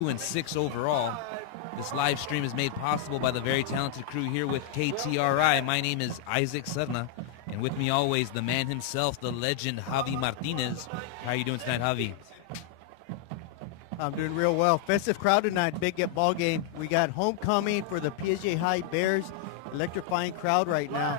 and 6 overall. This live stream is made possible by the very talented crew here with KTRI. My name is Isaac Serna, and with me always the man himself, the legend Javi Martinez. How are you doing tonight, Javi? I'm doing real well. Festive crowd tonight, big ball game. We got homecoming for the PSJA High Bears. Electrifying crowd right now.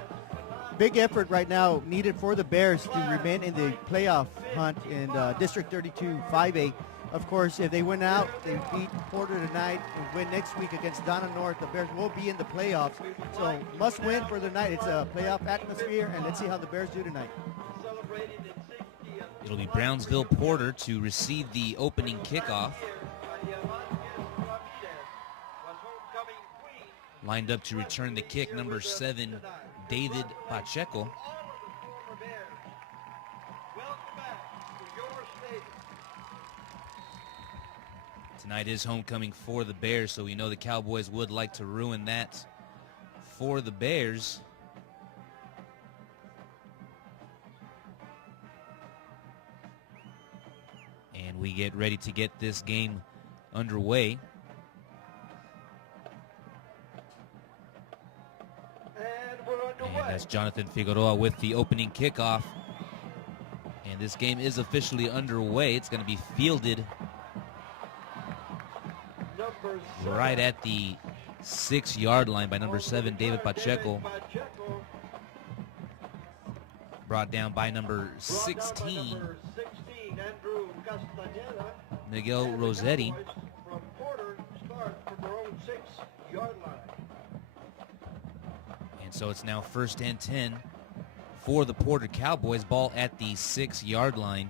Big effort right now needed for the Bears to remain in the playoff hunt in District 32 5A. Of course, if they win out, they beat Porter tonight and win next week against Donna North, the Bears will be in the playoffs. So must win for the night. It's a playoff atmosphere, and let's see how the Bears do tonight. It'll be Brownsville Porter to receive the opening kickoff. Lined up to return the kick, number 7, David Pacheco. Tonight is homecoming for the Bears, so we know the Cowboys would like to ruin that for the Bears. And we get ready to get this game underway. And that's Jonathan Figueroa with the opening kickoff. And this game is officially underway. It's going to be fielded right at the 6-yard line by number 7, David Pacheco. Brought down by number 16, Miguel Rossetti. And so it's now 1st and 10 for the Porter Cowboys. Ball at the 6-yard line.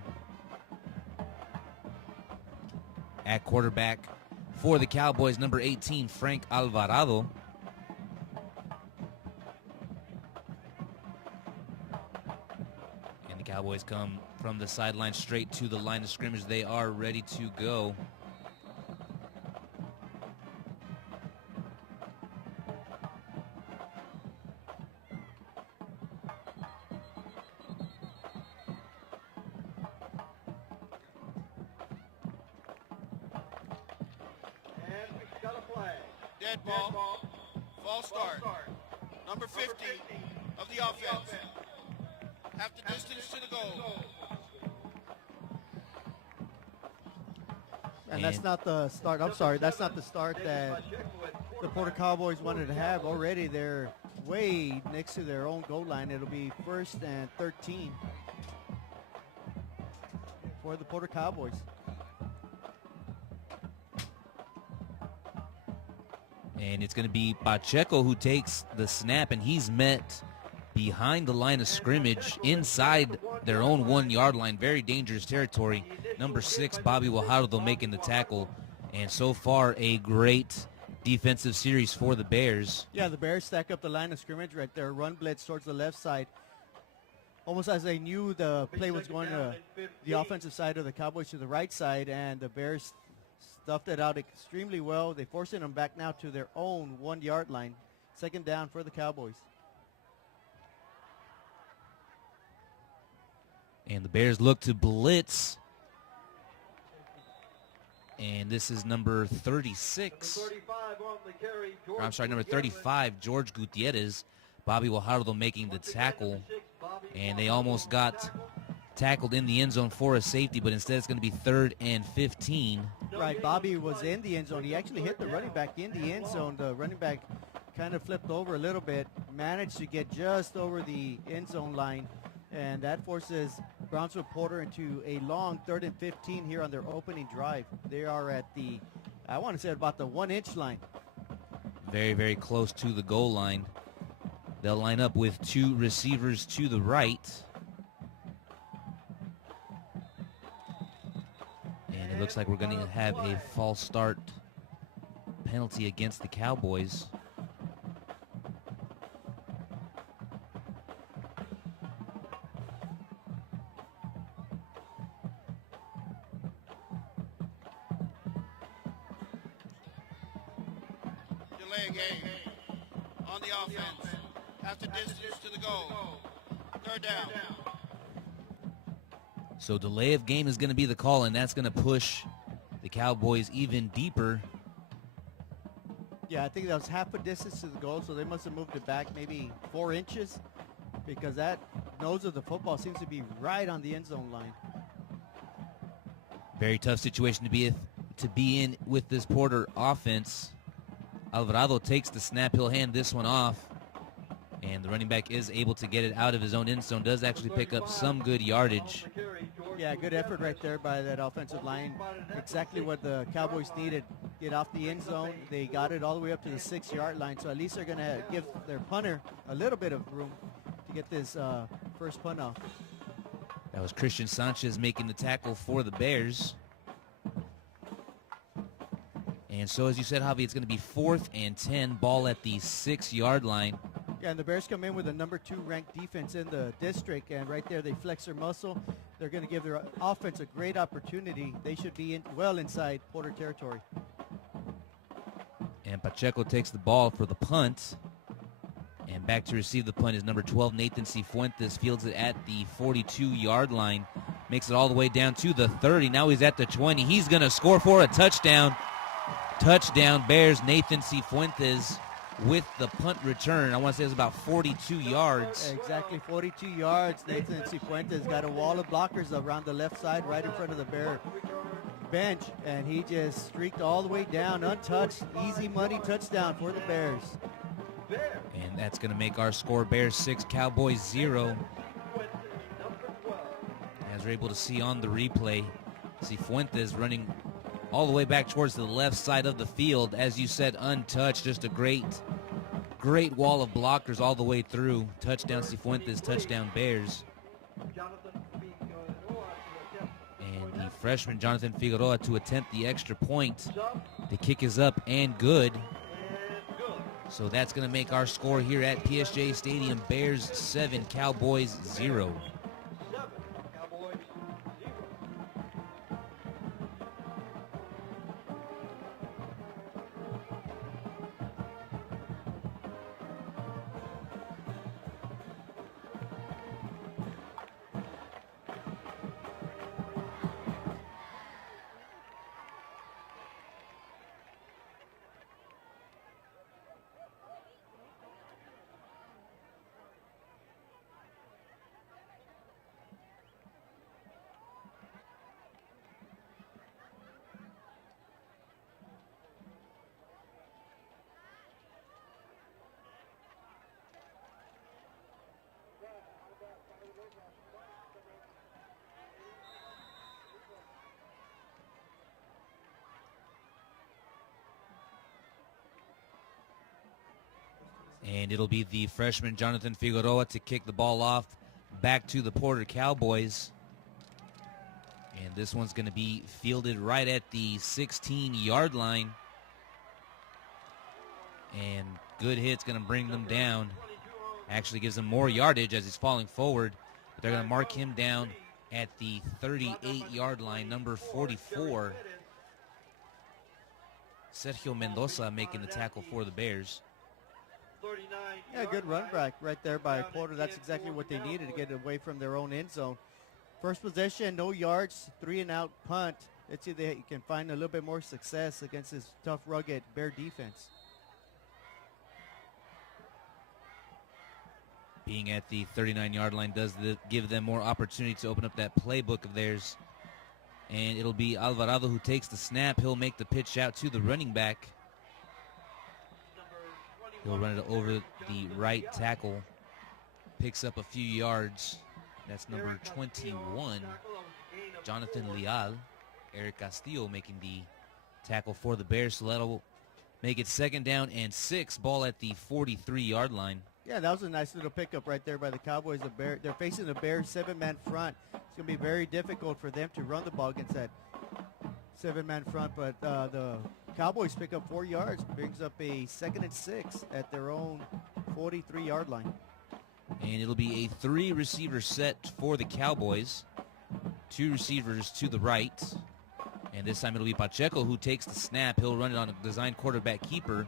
At quarterback for the Cowboys, number 18, Frank Alvarado. And the Cowboys come from the sideline straight to the line of scrimmage. They are ready to go. Dead ball. False start. Number 50 of the offense. Half the distance to the goal. And that's not the start. I'm sorry, that's not the start that the Porter Cowboys wanted to have. Already they're way next to their own goal line. It'll be 1st and 13 for the Porter Cowboys. And it's going to be Pacheco who takes the snap, and he's met behind the line of scrimmage inside their own 1-yard line. Very dangerous territory. Number 6, Bobby Guajardo making the tackle. And so far, a great defensive series for the Bears. Yeah, the Bears stack up the line of scrimmage right there. Run blitz towards the left side. Almost as they knew the play was going to the offensive side of the Cowboys to the right side, and the Bears stuffed it out extremely well. They're forcing them back now to their own 1-yard line. 2nd down for the Cowboys. And the Bears look to blitz. And this is number 36. I'm sorry, number 35, George Gutierrez. Bobby Guajardo making the tackle. And they almost got tackled in the end zone for a safety, but instead it's going to be 3rd and 15. Right, Bobby was in the end zone. He actually hit the running back in the end zone. The running back kind of flipped over a little bit, managed to get just over the end zone line, and that forces Brownsville Porter into a long 3rd and 15 here on their opening drive. They are at the, I want to say about the 1-inch line. Very, very close to the goal line. They'll line up with 2 receivers to the right. And it looks like we're going to have a false start penalty against the Cowboys. Delay game on the offense. Half the distance to the goal. 3rd down. So delay of game is going to be the call, and that's going to push the Cowboys even deeper. Yeah, I think that was half a distance to the goal, so they must have moved it back maybe 4 inches because that nose of the football seems to be right on the end zone line. Very tough situation to be in with this Porter offense. Alvarado takes the snap. He'll hand this one off. And the running back is able to get it out of his own end zone. Does actually pick up some good yardage. Yeah, good effort right there by that offensive line. Exactly what the Cowboys needed. Get off the end zone. They got it all the way up to the 6-yard line. So at least they're going to give their punter a little bit of room to get this first punt off. That was Christian Sanchez making the tackle for the Bears. And so as you said, Javi, it's going to be 4th and 10, ball at the 6-yard line. Yeah, and the Bears come in with a number 2 ranked defense in the district, and right there they flex their muscle. They're going to give their offense a great opportunity. They should be well inside Porter territory. And Pacheco takes the ball for the punt. And back to receive the punt is number 12, Nathan Cifuentes. Fields it at the 42-yard line. Makes it all the way down to the 30. Now he's at the 20. He's going to score for a touchdown. Touchdown Bears. Nathan Cifuentes with the punt return. I want to say it's about 42 yards. Exactly 42 yards. Nathan Cifuentes got a wall of blockers around the left side right in front of the Bear bench, and he just streaked all the way down untouched. Easy money touchdown for the Bears. And that's going to make our score Bears 6, Cowboys 0. As we're able to see on the replay, Cifuentes running all the way back towards the left side of the field. As you said, untouched. Just a great wall of blockers all the way through. Touchdown Cifuentes, touchdown Bears. And the freshman Jonathan Figueroa to attempt the extra point. The kick is up and good. So that's going to make our score here at PSJA Stadium, Bears 7, Cowboys 0. And it'll be the freshman Jonathan Figueroa to kick the ball off back to the Porter Cowboys. And this one's going to be fielded right at the 16-yard line. And good hit's going to bring them down. Actually gives them more yardage as he's falling forward. But they're going to mark him down at the 38-yard line, number 44. Sergio Mendoza making the tackle for the Bears. Yeah, good run back right there by Porter. That's exactly what they needed to get away from their own end zone. First possession, no yards, 3-and-out punt. Let's see if they can find a little bit more success against this tough, rugged Bear defense. Being at the 39-yard line does give them more opportunity to open up that playbook of theirs. And it'll be Alvarado who takes the snap. He'll make the pitch out to the running back. He'll run it over the right tackle. Picks up a few yards. That's number 21, Jonathan Leal. Eric Castillo making the tackle for the Bears. So that'll make it 2nd down and 6. Ball at the 43-yard line. Yeah, that was a nice little pickup right there by the Cowboys. They're facing the Bears 7-man front. It's going to be very difficult for them to run the ball against that 7-man front, but the Cowboys pick up 4 yards, brings up a 2nd and 6 at their own 43-yard line. And it'll be a 3-receiver set for the Cowboys. 2 receivers to the right. And this time it'll be Pacheco who takes the snap. He'll run it on a design quarterback keeper.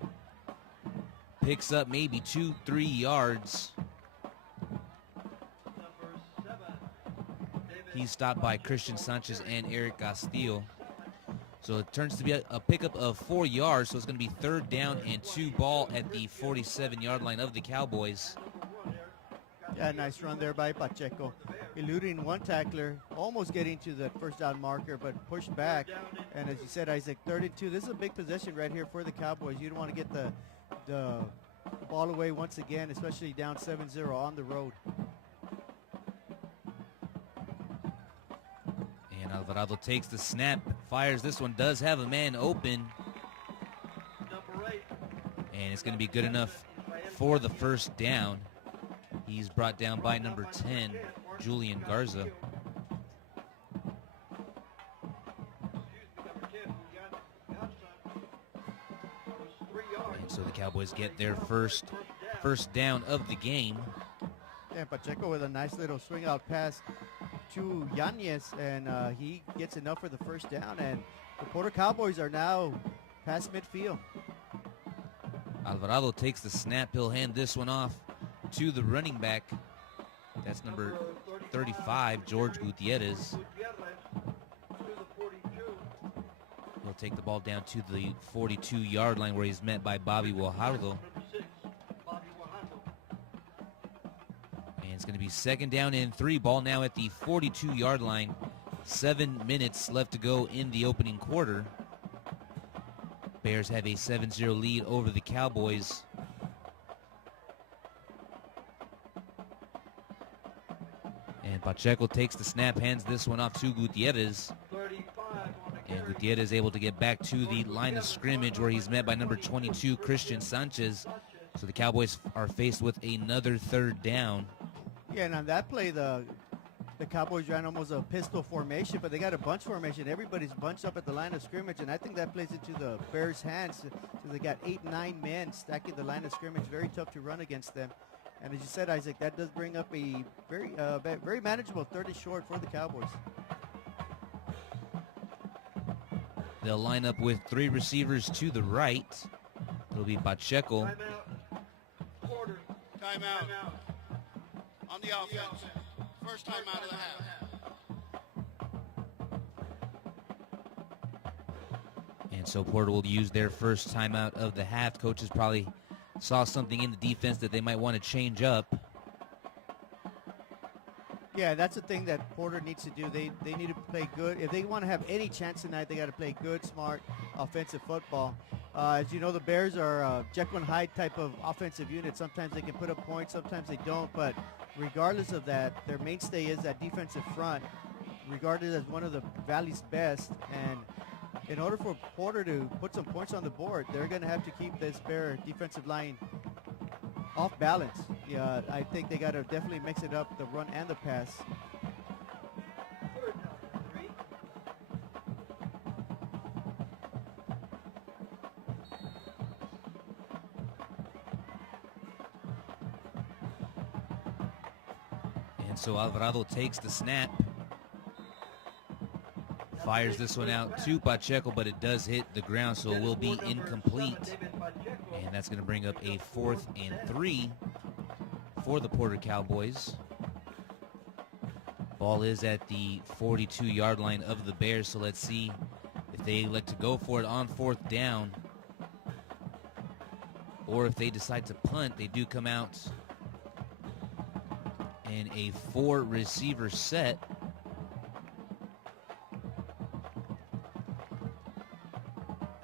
Picks up maybe 2-3 yards. He's stopped by Christian Sanchez and Eric Castillo. So it turns to be a pickup of 4 yards, so it's going to be 3rd down and 2 ball at the 47-yard line of the Cowboys. Yeah, nice run there by Pacheco. Eluding one tackler, almost getting to the first down marker, but pushed back. And as you said, Isaac, 3rd and 2. This is a big possession right here for the Cowboys. You don't want to get the ball away once again, especially down 7-0 on the road. And Alvarado takes the snap, fires. This one does have a man open. And it's going to be good enough for the first down. He's brought down by number 10, Julian Garza. And so the Cowboys get their first down of the game. Yeah, Pacheco with a nice little swing out pass to Yanez, and he gets enough for the first down, and the Porter Cowboys are now past midfield. Alvarado takes the snap. He'll hand this one off to the running back. That's number 35, George Gutierrez. He'll take the ball down to the 42-yard line where he's met by Bobby Guajardo. And it's going to be 2nd down and 3. Ball now at the 42-yard line. 7 minutes left to go in the opening quarter. Bears have a 7-0 lead over the Cowboys. And Pacheco takes the snap, hands this one off to Gutierrez. And Gutierrez able to get back to the line of scrimmage where he's met by number 22, Christian Sanchez. So the Cowboys are faced with another 3rd down. Yeah, and on that play, the Cowboys ran almost a pistol formation, but they got a bunch formation. Everybody's bunched up at the line of scrimmage, and I think that plays into the Bears' hands. So they got 8, 9 men stacking the line of scrimmage. Very tough to run against them. And as you said, Isaac, that does bring up a very manageable 3rd and short for the Cowboys. They'll line up with 3 receivers to the right. It'll be Pacheco. Timeout on the offense. First time out of the half. And so Porter will use their first timeout of the half. Coaches probably saw something in the defense that they might want to change up. Yeah, that's the thing that Porter needs to do. They need to play good. If they want to have any chance tonight, they got to play good, smart, offensive football. As you know, the Bears are a Jekyll and Hyde type of offensive unit. Sometimes they can put up points, sometimes they don't. But regardless of that, their mainstay is that defensive front, regarded as one of the Valley's best. And in order for Porter to put some points on the board, they're going to have to keep this Bear defensive line off balance. Yeah, I think they got to definitely mix it up, the run and the pass. And so Alvarado takes the snap. Fires this one out to Pacheco, but it does hit the ground, so it will be incomplete. And that's going to bring up a 4th and 3 for the Porter Cowboys. Ball is at the 42-yard line of the Bears, so let's see if they elect to go for it on 4th down. Or if they decide to punt, they do come out in a 4-receiver set.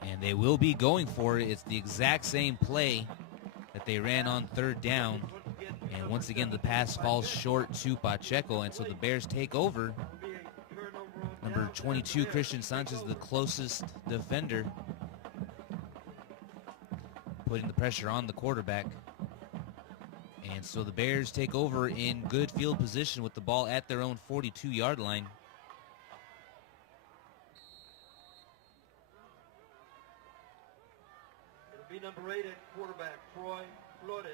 And they will be going for it. It's the exact same play that they ran on 3rd down. And once again, the pass falls short to Pacheco. And so the Bears take over. Number 22, Christian Sanchez, the closest defender, putting the pressure on the quarterback. And so the Bears take over in good field position with the ball at their own 42-yard line. It'll be number 8 at quarterback, Troy Flores.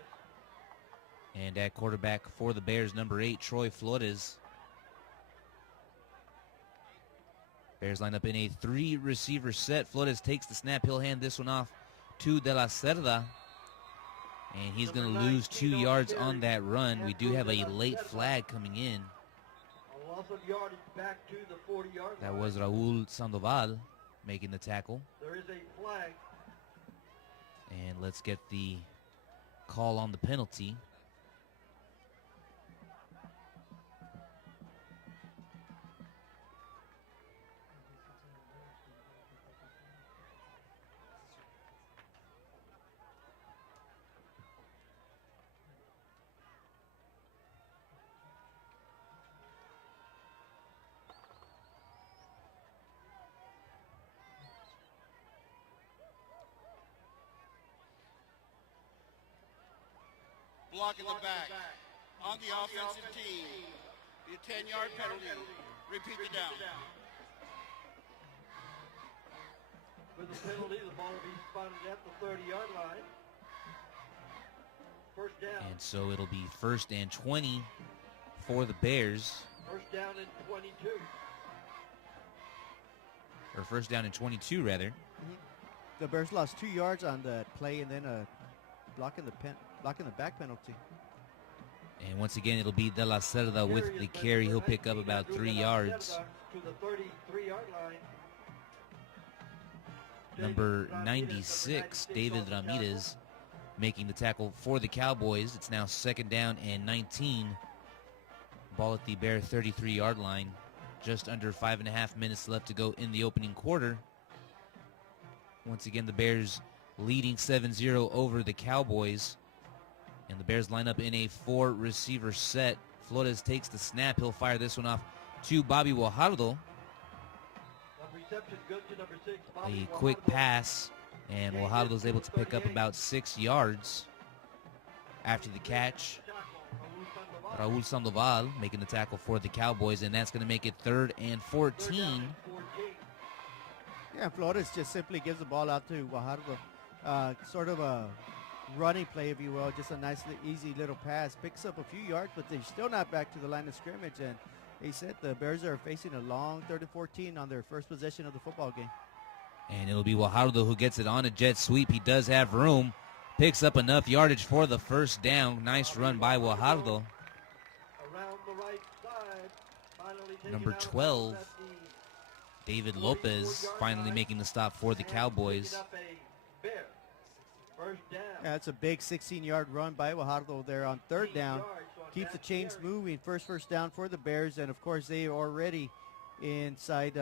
And at quarterback for the Bears, number 8, Troy Flores. Bears line up in a 3-receiver set. Flores takes the snap. He'll hand this one off to De La Cerda. And he's going to lose 2 yards on that run. We do have a late flag coming in. A loss of yardage back to the 40-yard line. That was Raul Sandoval. making the tackle. There is a flag. And let's get the call on the penalty. Block in the back. On the offensive team. The 10-yard penalty. Repeat the down. With the penalty, the ball will be spotted at the 30-yard line. First down. And so it'll be 1st and 20 for the Bears. First down and 22. Or 1st down and 22, rather. The Bears lost 2 yards on that play, and then a blocking the back penalty. And once again, it'll be De La Cerda with the carry. He'll pick up about 3 yards. To the 33-yard line. Number 96, David Ramirez, making the tackle for the Cowboys. It's now 2nd down and 19. Ball at the Bear 33-yard line. Just under 5.5 minutes left to go in the opening quarter. Once again, the Bears leading 7-0 over the Cowboys. And the Bears line up in a 4-receiver set. Flores takes the snap. He'll fire this one off to Bobby Guajardo. Reception good to number 6, Bobby A quick Guajardo. pass, and Guajardo's able to pick up about 6 yards after the catch. Raul Sandoval making the tackle for the Cowboys, and that's going to make it 3rd and 14. Yeah, Flores just simply gives the ball out to Guajardo. Sort of a running play, if you will, just a nice, easy little pass. Picks up a few yards, but they're still not back to the line of scrimmage. And he said the Bears are facing a long 3rd and 14 on their first possession of the football game. And it'll be Guajardo who gets it on a jet sweep. He does have room. Picks up enough yardage for the 1st down. Nice run by Guajardo. Around the right side. Finally taken Number out 12, at the David Lopez, finally making the stop for the Cowboys. picking up a Bear. First down. Yeah, that's a big 16-yard run by Guajardo there on 3rd down. Keeps the chains moving. First down for the Bears, and of course they are already inside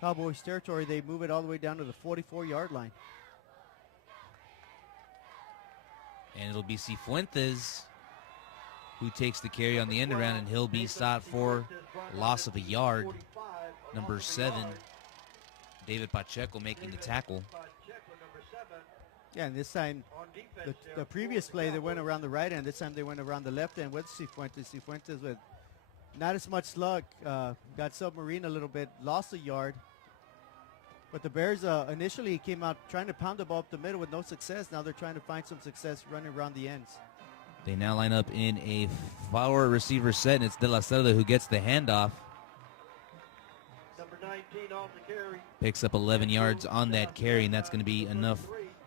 Cowboys territory. They move it all the way down to the 44-yard line. And it'll be Cifuentes who takes the carry on the end around, and he'll be stopped for loss of a yard. Number 7, David Pacheco making the tackle. Yeah, and this time, the previous play, they went around the right end. This time they went around the left end with Cifuentes. Cifuentes with not as much luck. Got submarine a little bit, lost a yard. But the Bears initially came out trying to pound the ball up the middle with no success. Now they're trying to find some success running around the ends. They now line up in a 4-receiver set, and it's De La Cerda who gets the handoff. Number 19 on the carry. Picks up 11 yards on that carry, and that's going to be enough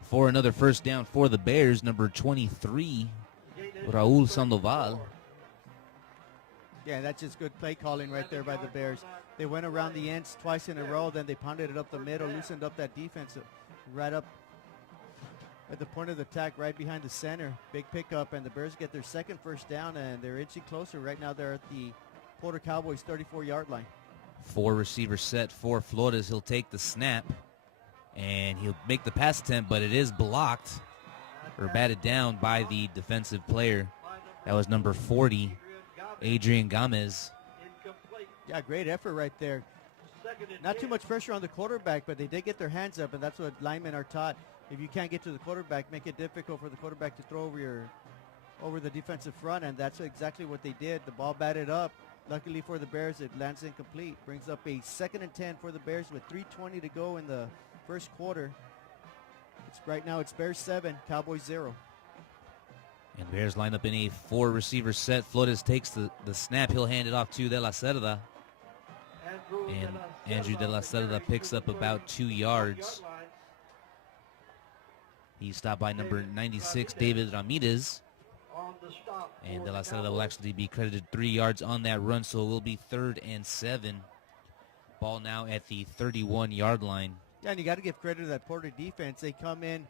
for another 1st down for the Bears. Number 23, Raul Sandoval. Yeah, that's just good play calling right there by the Bears. They went around the ends twice in a row, then they pounded it up the middle, loosened up that defense right up at the point of the attack, right behind the center. Big pickup, and the Bears get their 2nd 1st down, and they're inching closer. Right now they're at the Porter Cowboys 34-yard line. 4-receiver set for Flores. He'll take the snap, and he'll make the pass attempt, but it is blocked or batted down by the defensive player. That was number 40, Adrian Gomez. Yeah, great effort right there. Not too much pressure on the quarterback, but they did get their hands up, and that's what linemen are taught. If you can't get to the quarterback, make it difficult for the quarterback to throw over the defensive front, and that's exactly what they did. The ball batted up. Luckily for the Bears, it lands incomplete. Brings up a 2nd and 10 for the Bears with 3:20 to go in the 1st quarter. Right now it's Bears 7, Cowboys 0. And Bears line up in a 4-receiver set. Flores takes the snap. He'll hand it off to De La Cerda. And Andrew De La Cerda picks up about 2 yards. He's stopped by number 96, David Ramirez. And De La Cerda will actually be credited 3 yards on that run, so it will be 3rd and 7. Ball now at the 31-yard line. Yeah, and you got to give credit to that Porter defense. They come in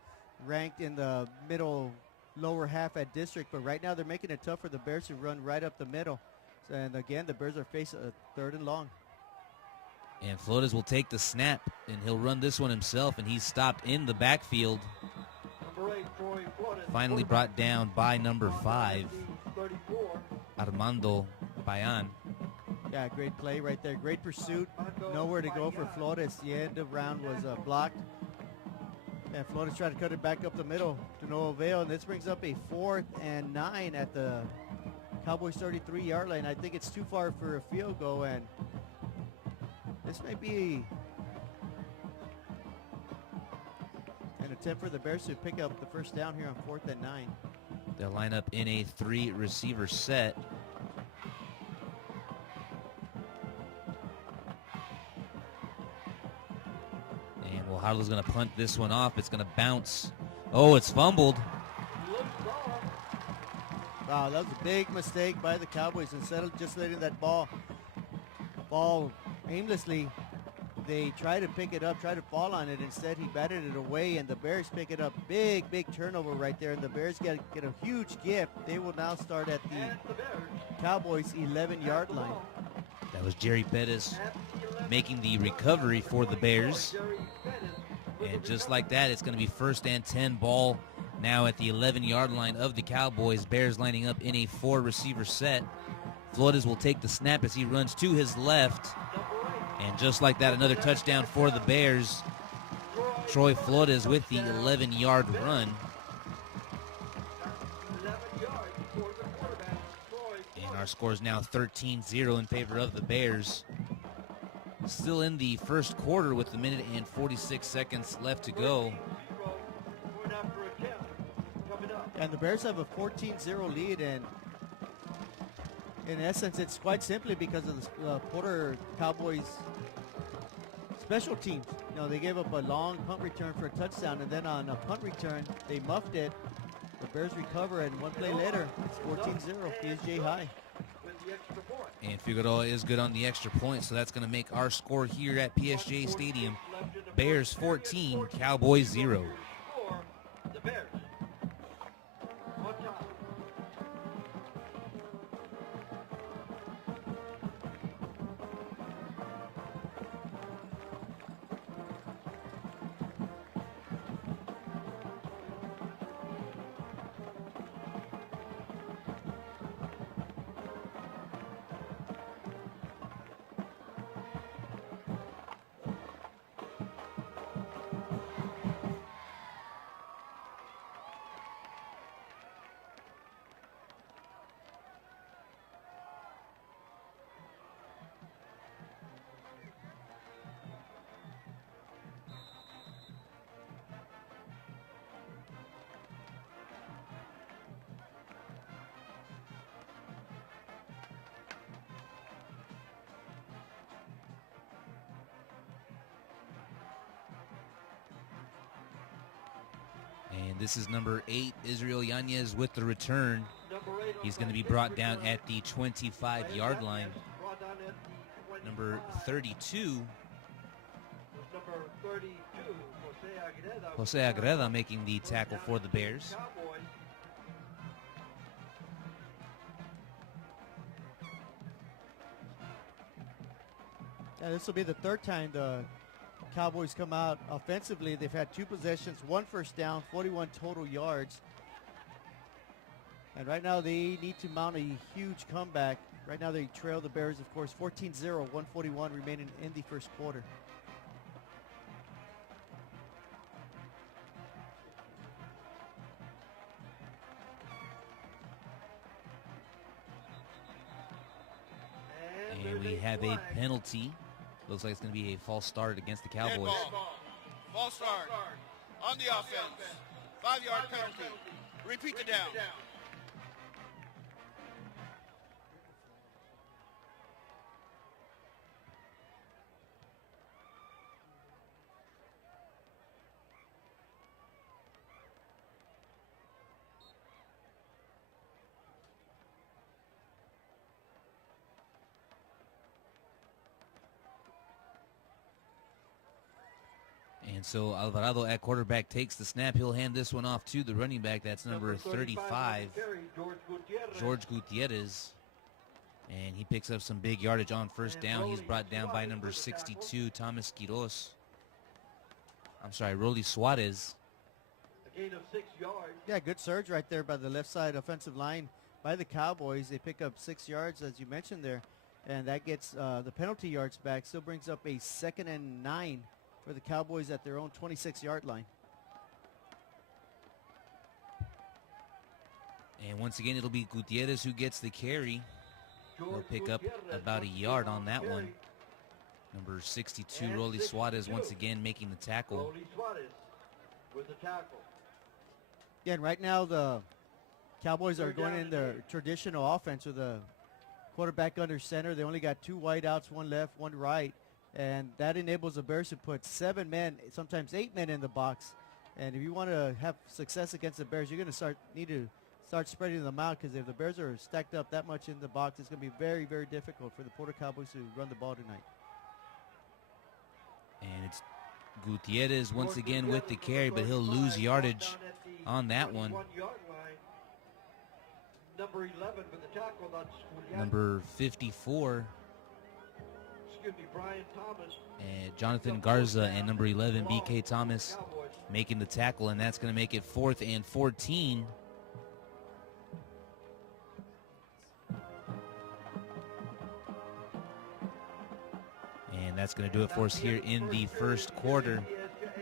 ranked in the middle, lower half at district, but right now they're making it tough for the Bears to run right up the middle. So, and again, the Bears are facing a 3rd and long. And Flores will take the snap, and he'll run this one himself, and he's stopped in the backfield. Number 8, Troy Flores. Finally brought down by number 5, 34. Armando Bayan. Yeah, great play right there. Great pursuit. Nowhere to go for Flores. The end of round was blocked. And Flores tried to cut it back up the middle to no avail. And this brings up a 4th and 9 at the Cowboys 33-yard line. I think it's too far for a field goal. And this may be an attempt for the Bears to pick up the first down here on 4th and 9. They'll line up in a 3-receiver set. Harlow's going to punt this one off. It's going to bounce. Oh, it's fumbled. Wow, that was a big mistake by the Cowboys. Instead of just letting that ball fall aimlessly, they try to pick it up, try to fall on it. Instead, he batted it away, and the Bears pick it up. Big turnover right there, and the Bears get a huge gift. They will now start at the Cowboys' 11-yard line. That was Jerry Pettis making the recovery for the Bears. And just like that, it's going to be 1st and 10 ball now at the 11-yard line of the Cowboys. Bears lining up in a 4-receiver set. Flores will take the snap as he runs to his left. And just like that, another touchdown for the Bears. Troy Flores with the 11-yard run. And our score is now 13-0 in favor of the Bears. Still in the first quarter with a minute and 46 seconds left to go. And the Bears have a 14-0 lead, and in essence, it's quite simply because of the Porter Cowboys special teams. You know, they gave up a long punt return for a touchdown, and then on a punt return, they muffed it. The Bears recover, and one play later, it's 14-0, PSJA high. And Figueroa is good on the extra point, so that's going to make our score here at PSJA Stadium Bears 14, Cowboys 0. And this is number 8, Israel Yanez with the return. He's going to be brought down at the 25-yard line. Number 32, Jose Agreda making the tackle for the Bears. Yeah, this will be the 3rd time the Cowboys come out offensively. They've had 2 possessions, 1 first down, 41 total yards. And right now they need to mount a huge comeback. Right now they trail the Bears, of course, 14-0, 141 remaining in the first quarter. And we have a penalty. Looks like it's going to be a false start against the Cowboys. False start on the offense. 5-yard penalty. Repeat the down. And so Alvarado at quarterback takes the snap. He'll hand this one off to the running back. That's number 35, George Gutierrez. And he picks up some big yardage on first down. He's brought down by number 62, Thomas Quiroz. I'm sorry, Rolly Suarez. A gain of 6 yards. Yeah, good surge right there by the left side offensive line by the Cowboys. They pick up 6 yards, as you mentioned there, and that gets the penalty yards back. Still brings up a 2nd and 9 for the Cowboys at their own 26-yard line. And once again, it'll be Gutierrez who gets the carry. He'll pick up about a yard on that one. Number 62, Rolly Suarez, once again making the tackle. Rolly Suarez with the tackle. Yeah, and right now the Cowboys are going in their traditional offense with a quarterback under center. They only got 2 wideouts, 1 left, 1 right. And that enables the Bears to put 7 men, sometimes 8 men in the box. And if you want to have success against the Bears, you're going to need to start spreading them out, because if the Bears are stacked up that much in the box, it's going to be very, very difficult for the Porter Cowboys to run the ball tonight. And it's Gutierrez once again with the carry, but he'll lose yardage on that one. Number 11 with the tackle. Number 54. Excuse me, Brian Thomas. And Jonathan Garza and number 11, BK Thomas, making the tackle, and that's going to make it 4th and 14. And that's going to do it for us here in the first quarter.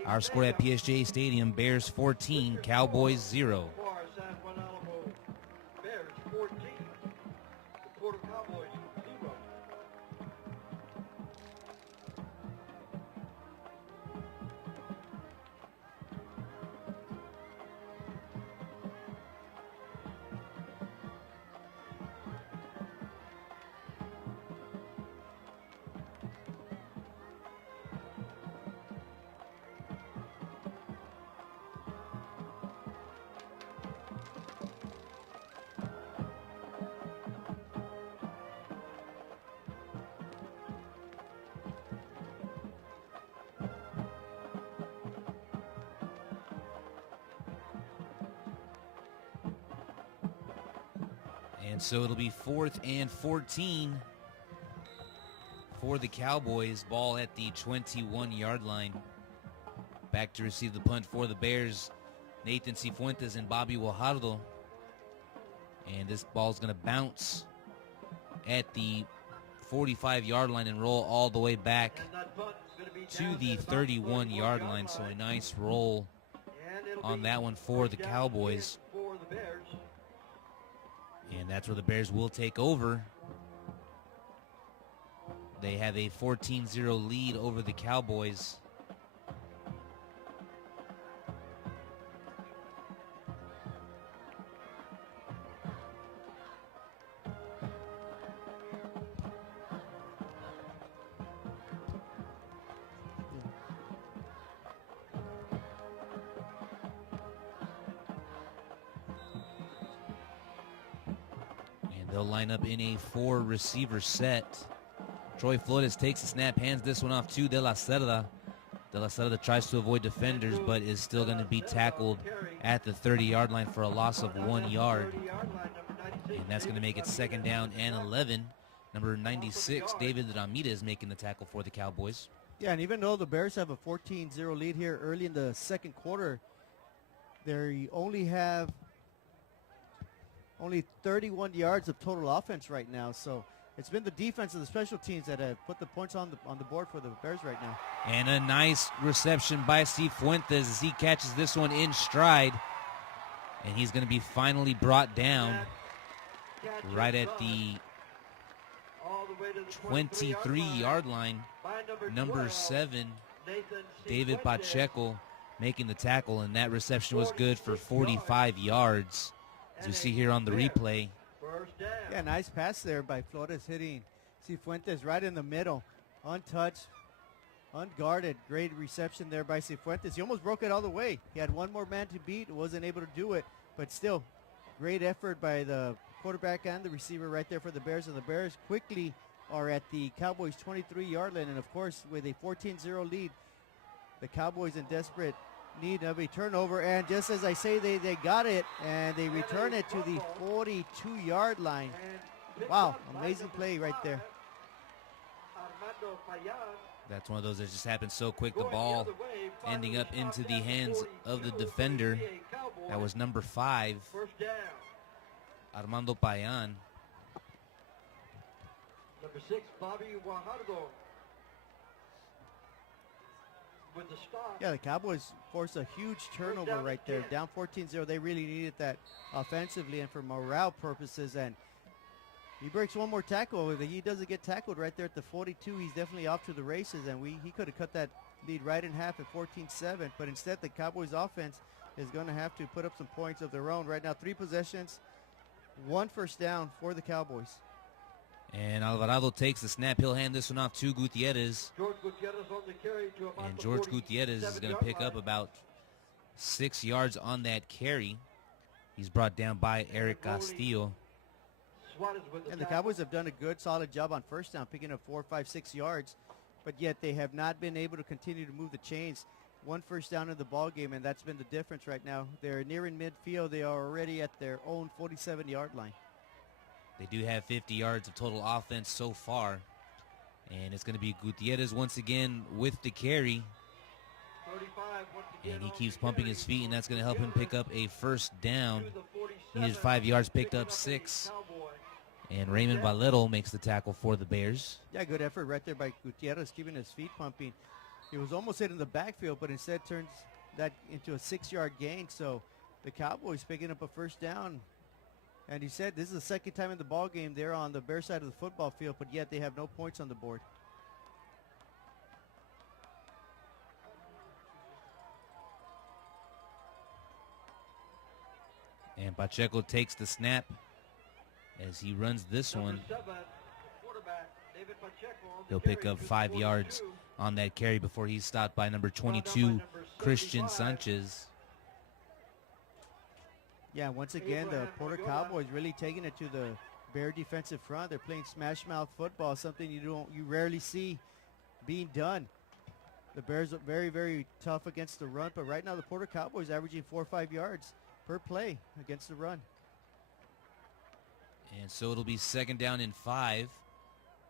Our score at PSJA Stadium, Bears 14, Cowboys 0. Bears 14, the Porter Cowboys 0. And so it'll be 4th and 14 for the Cowboys. Ball at the 21-yard line. Back to receive the punt for the Bears, Nathan Cifuentes and Bobby Guajardo. And this ball's going to bounce at the 45-yard line and roll all the way back to the 31-yard line. So a nice roll on that one for the Cowboys. And that's where the Bears will take over. They have a 14-0 lead over the Cowboys. They'll line up in a 4-receiver set. Troy Flores takes the snap, hands this one off to De La Cerda. De La Cerda tries to avoid defenders, but is still going to be tackled at the 30-yard line for a loss of 1 yard. And that's going to make it 2nd down and 11. Number 96, David Ramirez, making the tackle for the Cowboys. Yeah, and even though the Bears have a 14-0 lead here early in the second quarter, they only have 31 yards of total offense right now. So it's been the defense and the special teams that have put the points on the board for the Bears right now. And a nice reception by Cifuentes as he catches this one in stride. And he's going to be finally brought down right at the 23-yard line. Number 7, David Pacheco, making the tackle, and that reception was good for 45 yards. As we see here on the replay. Yeah, nice pass there by Flores, hitting Cifuentes right in the middle. Untouched, unguarded. Great reception there by Cifuentes. He almost broke it all the way. He had one more man to beat, wasn't able to do it. But still, great effort by the quarterback and the receiver right there for the Bears. And the Bears quickly are at the Cowboys' 23-yard line. And, of course, with a 14-0 lead, the Cowboys in desperate need of a turnover. And just as I say, they got it, and they return it to the 42-yard line. Wow, amazing play right there. That's one of those that just happened so quick. The ball ending up into the hands of the defender. That was number 5, Armando Payan. Number 6, Bobby Guajardo. With the stop. Yeah, the Cowboys forced a huge turnover right there. Down 14-0. They really needed that offensively and for morale purposes. And he breaks one more tackle. If he doesn't get tackled right there at the 42, he's definitely off to the races. And he could have cut that lead right in half at 14-7. But instead, the Cowboys offense is going to have to put up some points of their own. Right now, 3 possessions, 1 first down for the Cowboys. And Alvarado takes the snap. He'll hand this one off to Gutierrez. George Gutierrez on the carry to about And the George Gutierrez is going to pick up line. about 6 yards on that carry. He's brought down by Eric Castillo. Suarez with And the tackle. Cowboys have done a good, solid job on first down, picking up 4, 5, 6 yards. But yet they have not been able to continue to move the chains. 1 first down in the ball game, and that's been the difference right now. They're nearing midfield. They are already at their own 47-yard line. They do have 50 yards of total offense so far. And it's going to be Gutierrez once again with the carry. 35 once again And he on keeps the pumping carry. his feet, and that's going to help him pick up a first down. To the 47, He needed 5 yards, picked up picking a 6. Cowboy. And Raymond Valero makes the tackle for the Bears. Yeah, good effort right there by Gutierrez, keeping his feet pumping. He was almost hit in the backfield, but instead turns that into a 6-yard gain. So the Cowboys picking up a first down. And he said this is the second time in the ball game they're on the Bear side of the football field, but yet they have no points on the board. And Pacheco takes the snap as he runs this Number one. 7, quarterback David Pacheco on the He'll pick carry up to the 5 yards 42. on that carry before he's stopped by number Brought down by 22, number Christian 75. Sanchez. Yeah, once again, the Porter Cowboys really taking it to the Bear defensive front. They're playing smash mouth football, something you rarely see being done. The Bears are very, very tough against the run, but right now the Porter Cowboys averaging 4 or 5 yards per play against the run. And so it'll be 2nd down and 5.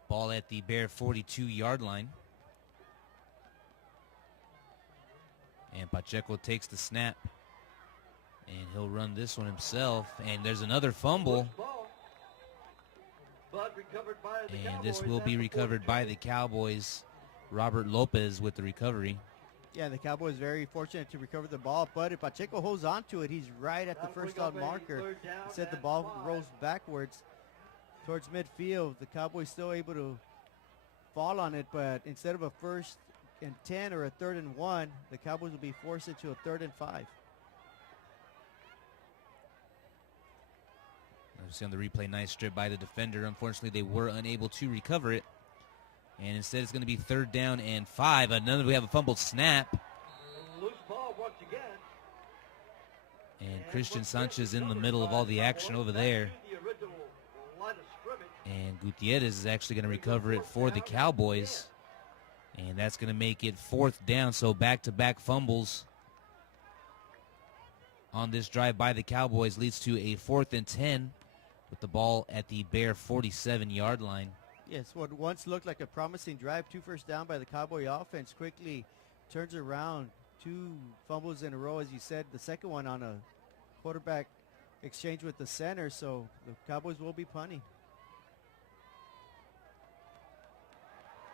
Ball at the Bear 42-yard line. And Pacheco takes the snap. And he'll run this one himself. And there's another fumble. Ball. But recovered by the And this Cowboys will at be the recovered by the 42. Cowboys. Robert Lopez with the recovery. Yeah, the Cowboys very fortunate to recover the ball, but if Pacheco holds on to it, he's right at the That'll first bring up down a marker. third down Instead, the and ball 5. rolls backwards towards midfield. The Cowboys still able to fall on it, but instead of a 1st and 10 or a 3rd and 1, the Cowboys will be forced into a 3rd and 5. See on the replay, nice strip by the defender. Unfortunately, they were unable to recover it. And instead, it's going to be 3rd down and 5. We have a fumbled snap. Loose ball once again. And Christian Sanchez in the middle of all the action over there. The original line of scrimmage. And Gutierrez is actually going to recover it for the Cowboys. And that's going to make it 4th down. So back-to-back fumbles on this drive by the Cowboys leads to a 4th and 10 with the ball at the Bear 47-yard line. Yes, what once looked like a promising drive, 2 first down by the Cowboy offense, quickly turns around. 2 fumbles in a row, as you said. The second one on a quarterback exchange with the center, so the Cowboys will be punting.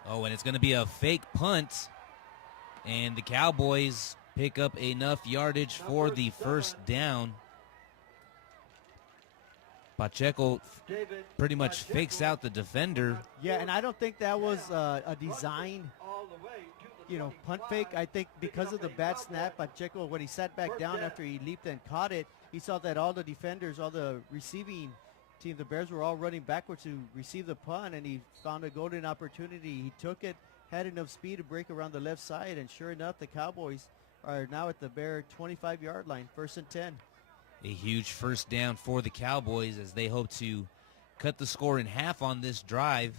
Oh, and it's going to be a fake punt. And the Cowboys pick up enough yardage for the 1st down. Pacheco David pretty much Pacheco fakes out the defender. Yeah, and I don't think that was a design, all the way to the punt 25, fake. I think picking because up of the a bad foul snap, ball. Pacheco, when he sat back First down down. after he leaped and caught it, he saw that all the defenders, all the receiving team, the Bears were all running backwards to receive the punt, and he found a golden opportunity. He took it, had enough speed to break around the left side, and sure enough, the Cowboys are now at the Bear 25-yard line, 1st and 10. A huge 1st down for the Cowboys as they hope to cut the score in half on this drive.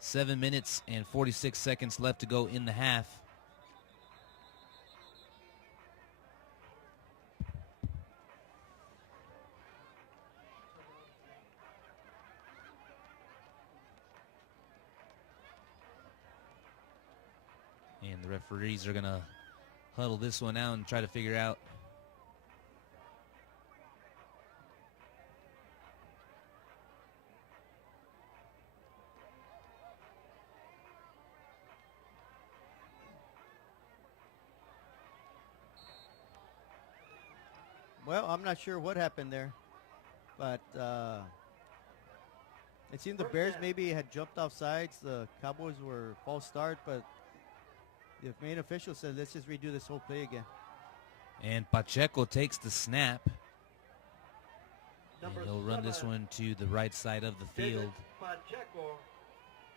7 minutes and 46 seconds left to go in the half. And the referees are going to huddle this one out and try to figure out. Well, I'm not sure what happened there, but it seemed the Bears maybe had jumped off sides. The Cowboys were false start, but the main official said, let's just redo this whole play again. And Pacheco takes the snap. And Number he'll run this 7, one to the right side of the David field. Pacheco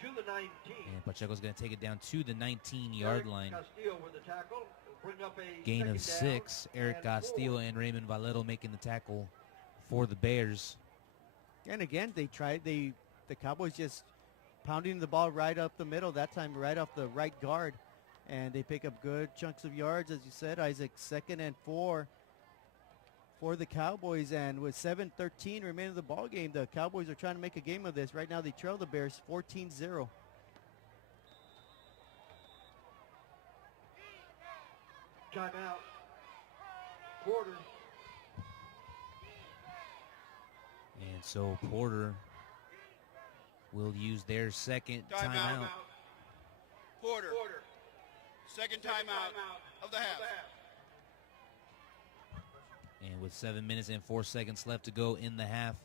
to the 19. And Pacheco's going to take it down to the 19-yard line. Castillo with the tackle. Bring up a Gain of second down 6. Eric and Castillo 4. and Raymond Valero making the tackle for the Bears. And again, they tried, the Cowboys just pounding the ball right up the middle, that time right off the right guard. And they pick up good chunks of yards, as you said, Isaac. 2nd and 4 for the Cowboys. And with 7:13 remaining in the ball game, the Cowboys are trying to make a game of this. Right now they trail the Bears 14-0. Timeout. Porter. And so Porter will use their second timeout. Porter. Second timeout of the half. And with 7 minutes and 4 seconds left to go in the half,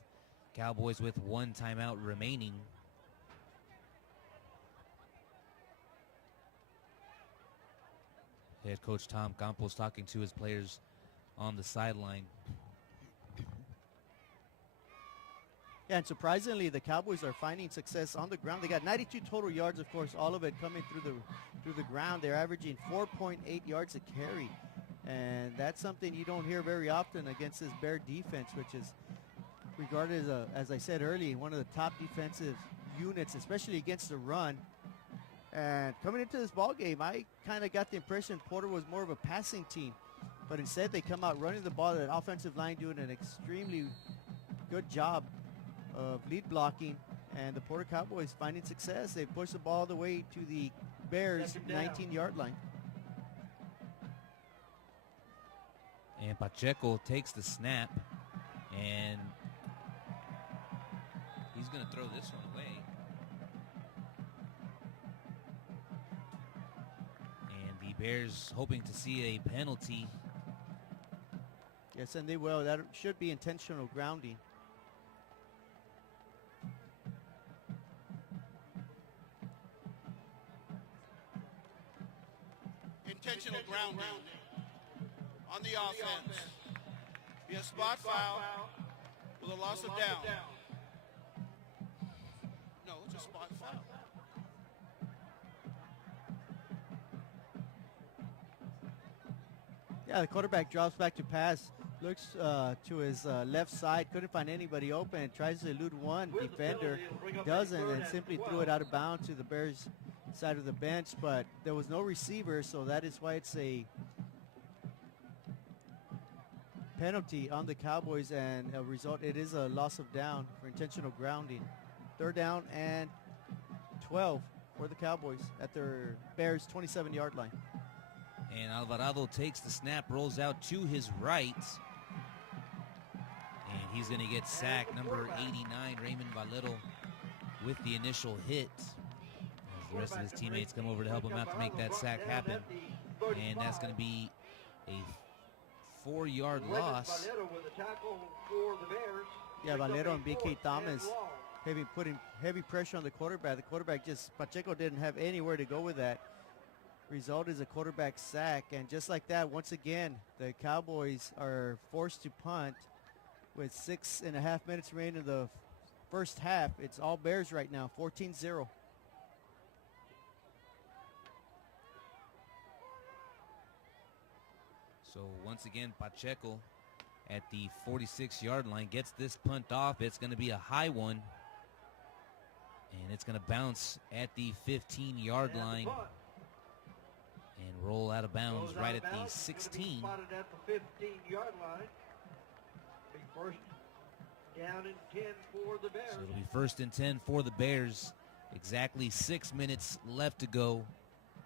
Cowboys with 1 timeout remaining. Head coach Tom Campos talking to his players on the sideline. Yeah, and surprisingly, the Cowboys are finding success on the ground. They got 92 total yards, of course, all of it coming through the ground. They're averaging 4.8 yards a carry, and that's something you don't hear very often against this Bear defense, which is regarded as I said earlier, one of the top defensive units, especially against the run. And coming into this ball game, I kind of got the impression Porter was more of a passing team, but instead they come out running the ball. That offensive line doing an extremely good job of lead blocking, and the Porter Cowboys finding success. They push the ball all the way to the Bears' 19-yard line. And Pacheco takes the snap, and he's going to throw this one away. And the Bears hoping to see a penalty. Yes, and they will. That should be intentional grounding. Intentional grounding on the offense. Be a spot foul with a loss of down. No, it's a spot foul. Yeah, the quarterback drops back to pass, looks to his left side, couldn't find anybody open, tries to elude one defender, doesn't, and simply threw it out of bounds to the Bears side of the bench, but there was no receiver, so that is why it's a penalty on the Cowboys, and a result, it is a loss of down for intentional grounding. 3rd down and 12 for the Cowboys at their Bears 27-yard line. And Alvarado takes the snap, rolls out to his right. And he's going to get sacked. Number 89, Raymond Valero, with the initial hit. As the rest of his teammates come over to help him out to make that sack happen. And that's going to be a 4-yard loss. Yeah, Valero and B.K. Thomas putting heavy pressure on the quarterback. The quarterback Pacheco didn't have anywhere to go with that. Result is a quarterback sack, and just like that, once again, the Cowboys are forced to punt with 6.5 minutes remaining in the first half. It's all Bears right now, 14-0. So once again, Pacheco at the 46-yard line gets this punt off. It's going to be a high one, and it's going to bounce at the 15-yard line and roll out of bounds right at the 16. Spotted at the 15-yard line. Be first down and 10 for the Bears. So it'll be 1st and 10 for the Bears. Exactly 6 minutes left to go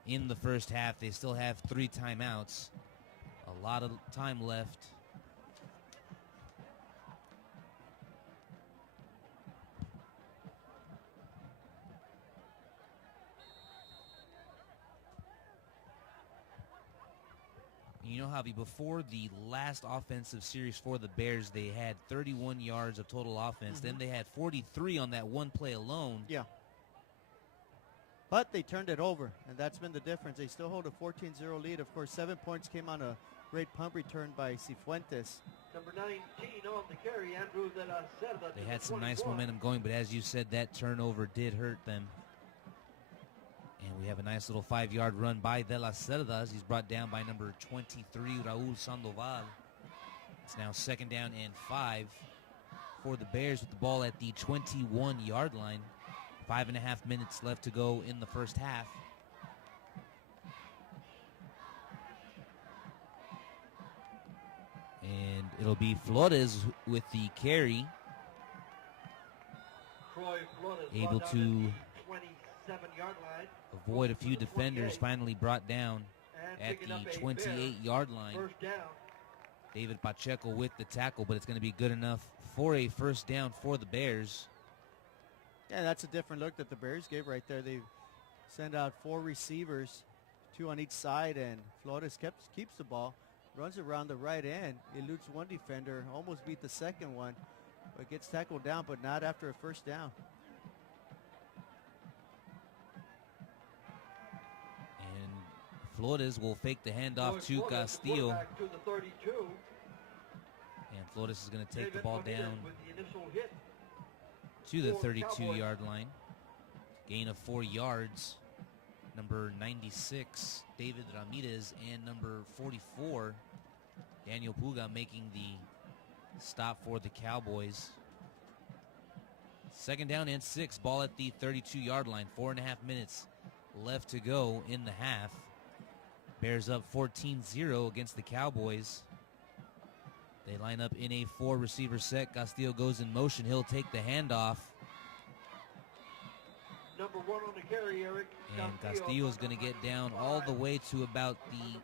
in the first half. They still have 3 timeouts. A lot of time left. You know, Javi, before the last offensive series for the Bears, they had 31 yards of total offense. Then they had 43 on that one play alone. Yeah. But they turned it over, and that's been the difference. They still hold a 14-0 lead. Of course, 7 points came on a great punt return by Cifuentes. Number 19 on the carry, Andrew de la Cerda. They had some nice momentum going, but as you said, that turnover did hurt them. And we have a nice little 5-yard run by De La Cerdas. He's brought down by number 23, Raul Sandoval. It's now 2nd down and 5 for the Bears with the ball at the 21-yard line. 5.5 minutes left to go in the first half. And it'll be Flores with the carry. Troy Flores Able brought to down at the 27-yard line. avoid a few defenders, finally brought down And at picking up the a Bear 28-yard line. First down. David Pacheco with the tackle, but it's going to be good enough for a first down for the Bears. Yeah, that's a different look that the Bears gave right there. They send out 4 receivers, 2 on each side, and Flores keeps the ball, runs around the right end, eludes one defender, almost beat the second one, but gets tackled down, but not after a first down. And Flores will fake the handoff Troy to Flores, the Castillo, quarterback, to the 32. and Flores is going to take the David ball Ramirez down with the initial hit. to the for the 32-yard line. Gain of 4 yards. Number 96, David Ramirez, and number 44, Daniel Puga, making the stop for the Cowboys. 2nd down and 6, ball at the 32-yard line. 4.5 minutes left to go in the half. Bears up 14-0 against the Cowboys. They line up in a 4-receiver set. Castillo goes in motion. He'll take the handoff. Number 1 on the carry, Eric. And Castillo is going to get down all the way to about the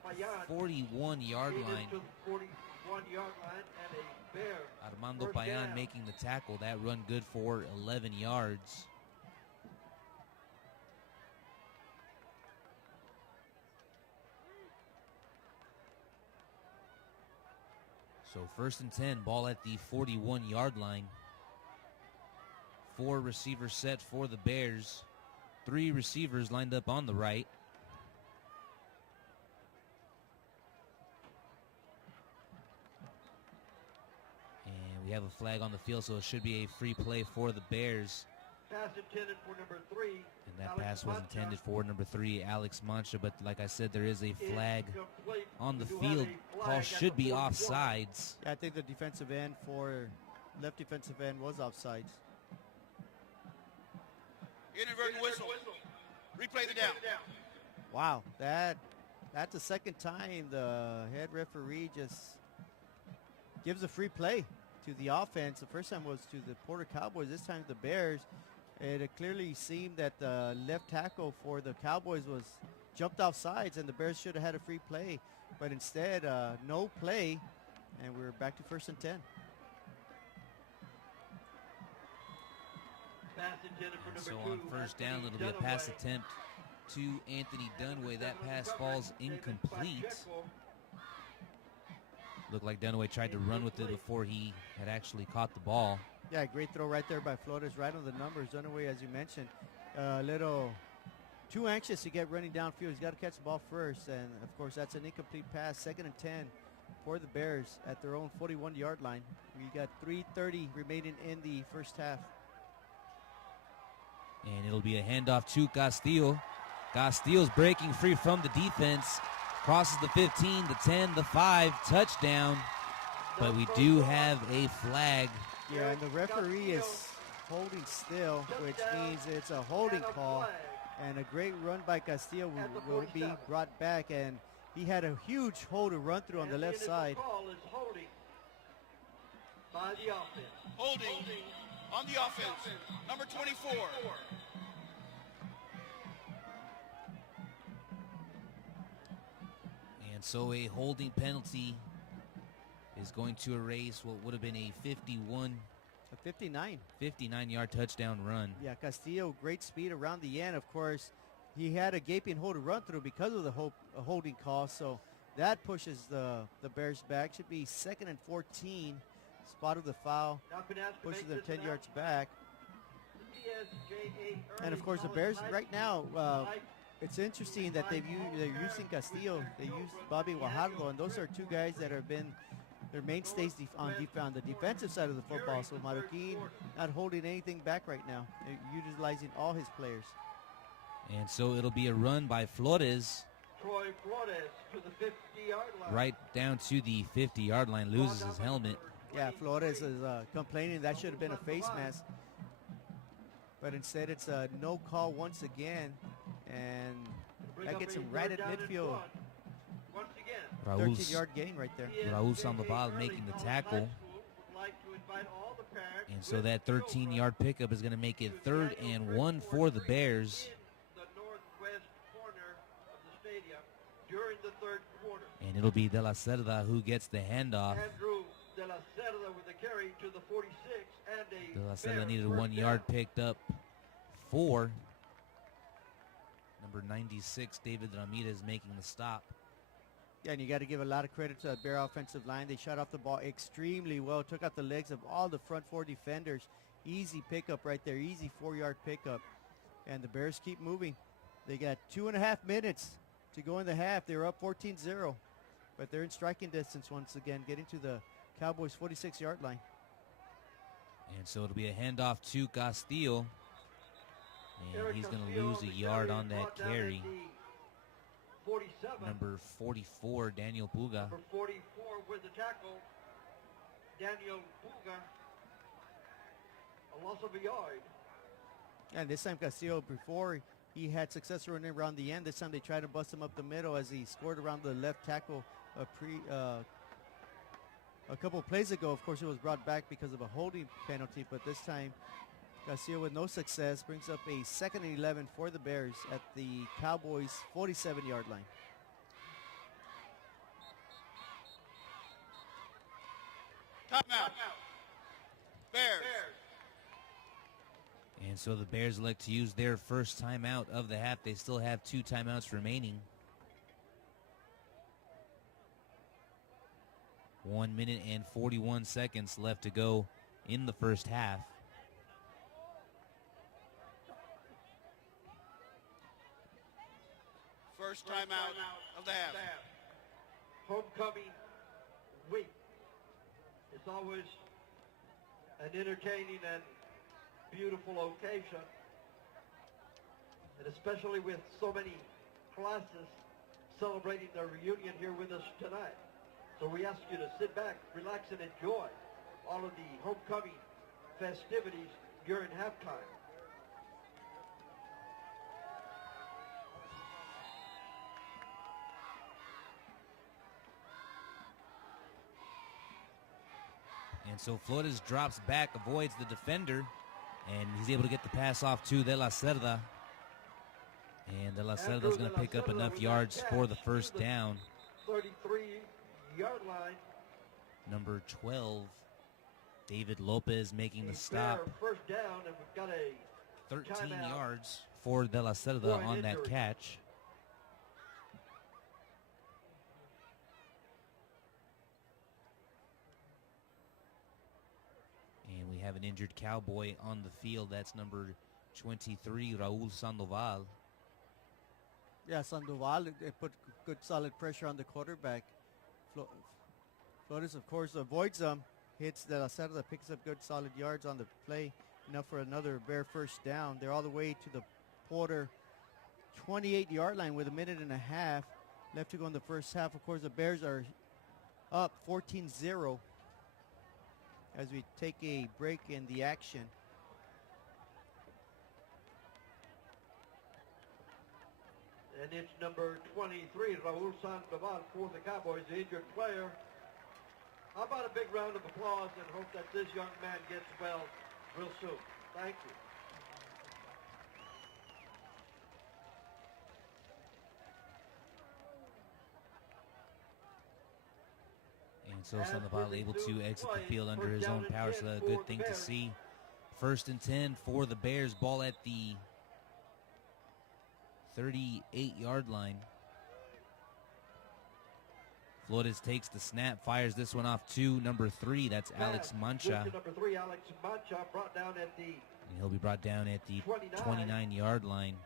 41-yard line. To the 41-yard line and a Bear. Armando First Payan down. making the tackle. That run good for 11 yards. So 1st and 10, ball at the 41-yard line. 4 receiver set for the Bears. 3 receivers lined up on the right. And we have a flag on the field, so it should be a free play for the Bears. Pass intended for number 3. And that Alex pass was Mancha. intended for number 3, Alex Mancha. But like I said, there is a flag Incomplete. on the We do have field. a flag Call at should the be 41. offsides. Yeah, I think the defensive end for left defensive end was offsides. Inadvertent whistle. Replay the down. Wow, that's the second time the head referee just gives a free play to the offense. The first time was to the Porter Cowboys. This time the Bears. It clearly seemed that the left tackle for the Cowboys was jumped off sides, and the Bears should have had a free play. But instead, no play, and we're back to 1st and 10. Pass intended for And so number 2. on first down, it'll be a pass attempt to Anthony Dunaway. That pass falls incomplete. Looked like Dunaway tried to run with it before he had actually caught the ball. Yeah, great throw right there by Flores, right on the numbers. Dunaway, as you mentioned, a little too anxious to get running downfield. He's got to catch the ball first, and of course that's an incomplete pass. 2nd and 10 for the Bears at their own 41-yard line. We got 3:30 remaining in the first half. And it'll be a handoff to Castillo. Castillo's breaking free from the defense. Crosses the 15, the 10, the 5, touchdown. But we do have a flag. Yeah, and the referee is holding still, which means it's a holding call. And a great run by Castillo will be brought back. And he had a huge hole to run through on the left side. Call is holding by the offense. Holding on the offense. Number 24. And so a holding penalty is going to erase what would have been a 59-yard touchdown run. Yeah, Castillo, great speed around the end. Of course, he had a gaping hole to run through because of the holding call, so that pushes the Bears back. Should be 2nd and 14. Spot of the foul, pushes them 10 yards back. And of course, the Bears right now, it's interesting that they're using Castillo, they use Bobby Guajardo, and those are two guys that have been their mainstays on the defensive side of the football. So Marroquin not holding anything back right now. They're utilizing all his players. And so it'll be a run by Flores. Troy Flores to the 50-yard line. Right down to the 50-yard line, loses his helmet. Yeah, Flores is complaining that should have been a face mask. But instead it's a no call once again. And that gets him right at midfield. Once again, 13-yard gain right there. Raul Sandoval making the tackle. And so that 13-yard pickup is going to make it 3rd and 1 for the Bears. The northwest corner of the stadium during the 3rd quarter. And it'll be De La Cerda who gets the handoff. Andrew De La Cerda with the carry to the 46 and a De La Cerda Bears needed first 1 down. yard picked up for number 96, David Ramirez, making the stop. Yeah, and you got to give a lot of credit to that Bear offensive line. They shot off the ball extremely well, took out the legs of all the front 4 defenders. Easy pickup right there, easy 4-yard pickup. And the Bears keep moving. They got 2.5 minutes to go in the half. They were up 14-0, but they're in striking distance once again, getting to the Cowboys' 46-yard line. And so it'll be a handoff to Castillo. And he's going to lose a yard on that carry. 47. Number 44, Daniel Puga. Number 44 with the tackle, Daniel Puga. A loss of a yard. And this time Castillo, before he had success running around the end, this time they tried to bust him up the middle as he scored around the left tackle a couple of plays ago. Of course, it was brought back because of a holding penalty, but this time Castillo with no success brings up a 2nd and 11 for the Bears at the Cowboys' 47-yard line. Timeout. Bears. And so the Bears elect to use their first timeout of the half. They still have 2 timeouts remaining. 1 minute and 41 seconds left to go in the first half. First timeout of the half. Homecoming week. It's always an entertaining and beautiful occasion, and especially with so many classes celebrating their reunion here with us tonight. So we ask you to sit back, relax, and enjoy all of the homecoming festivities during halftime. And so Flores drops back, avoids the defender, and he's able to get the pass off to De La Cerda. And De La Cerda's going to pick up enough yards for the first down. 33-yard line. Number 12, David Lopez making the stop. First down, and we've got a 13 timeout. yards for De La Cerda For an on that injury. catch. And we have an injured Cowboy on the field. That's number 23, Raul Sandoval. Yeah, Sandoval, they put good solid pressure on the quarterback. Flores, of course, avoids them. Hits De La Cerda, picks up good solid yards on the play. Enough for another Bear first down. They're all the way to the Porter 28-yard line with 1.5 minutes left to go in the first half. Of course, the Bears are up 14-0 as we take a break in the action. And it's number 23, Raul Sandoval for the Cowboys, the injured player. How about a big round of applause and hope that this young man gets well real soon. Thank you. And so Sandoval able to exit the field under his own power, so that's a good thing to see. 1st and 10 for the Bears. Ball at the 38-yard line. Flores takes the snap, fires this one off to number 3. That's Alex Mancha. Number 3, Alex Mancha, brought down at the And he'll be brought down at the 29-yard line.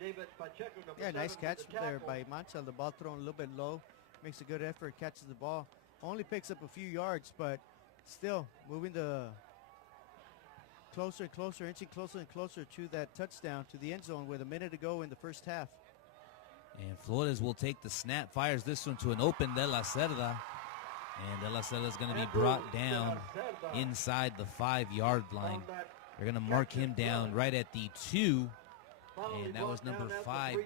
David Pacheco, number Yeah, nice 7, catch for the there tackle. by Mancha. The ball thrown a little bit low. Makes a good effort, catches the ball. Only picks up a few yards, but still moving the closer and closer, inching closer and closer to that touchdown, to the end zone with a minute to go in the first half. And Flores will take the snap, fires this one to an open De La Cerda. And De La Cerda is going to be brought down inside the 5-yard line. They're going to mark him down right at the 2. And that was number 5,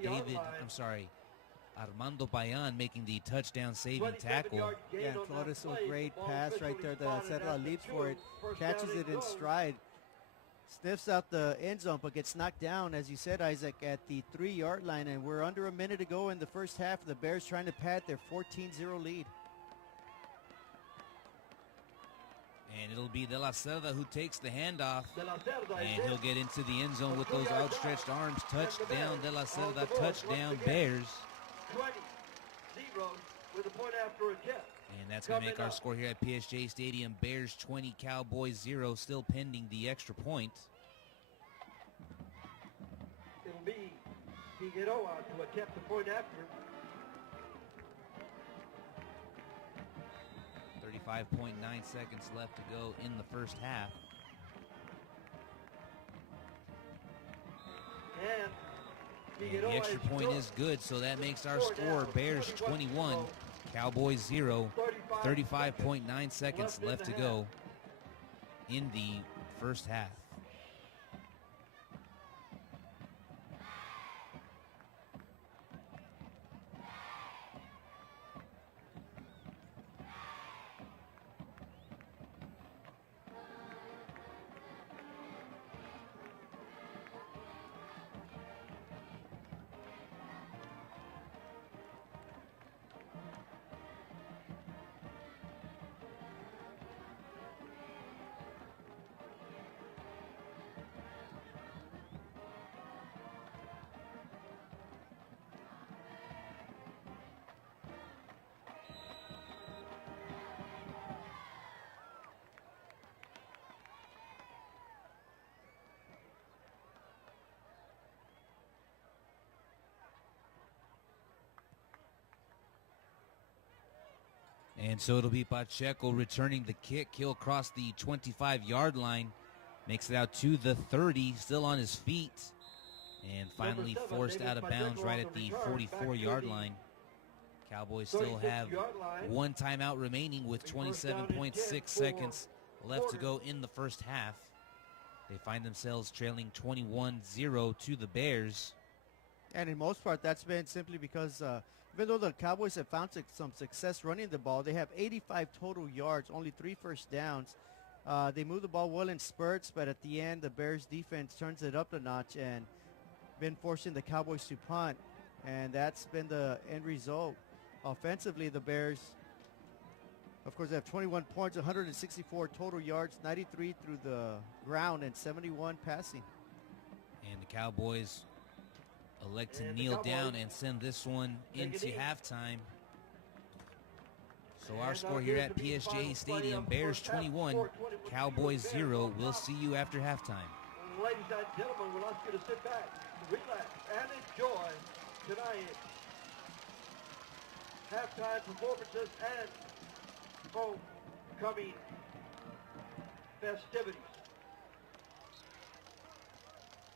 Armando Payan making the touchdown-saving tackle. Yeah, Flores, a great pass right there. De La Cerda leaps for it, catches it in stride, sniffs out the end zone, but gets knocked down, as you said, Isaac, at the 3-yard line. And we're under a minute to go in the first half. The Bears trying to pad their 14-0 lead. And it'll be De La Cerda who takes the handoff. And he'll get into the end zone with those outstretched arms. Touchdown, De La Cerda. Touchdown, Bears. 20-0 with a point after a tip. And that's going to make our score here at PSJA Stadium. Bears 20, Cowboys 0. Still pending the extra point. It'll be Figueroa to attempt the point after. 35.9 seconds left to go in the first half. And the extra point is good, so that makes our score Bears 21, Cowboys 0. 35.9 seconds left to go in the first half. And so it'll be Pacheco returning the kick. He'll cross the 25-yard line. Makes it out to the 30, still on his feet. And finally forced out of bounds right at the 44-yard line. Cowboys still have one timeout remaining with 27.6 seconds left to go in the first half. They find themselves trailing 21-0 to the Bears. And in most part, that's been simply because even though the Cowboys have found some success running the ball, they have 85 total yards, only 3 first downs. They move the ball well in spurts, but at the end, the Bears defense turns it up a notch and been forcing the Cowboys to punt. And that's been the end result. Offensively, the Bears, of course, they have 21 points, 164 total yards, 93 through the ground, and 71 passing. And the Cowboys elect to kneel down and send this one into halftime. So our score here at PSJA Stadium, Bears 21, Cowboys 0. We'll see you after halftime. Ladies and gentlemen, we'll ask you to sit back, relax, and enjoy tonight's halftime performances and homecoming festivities.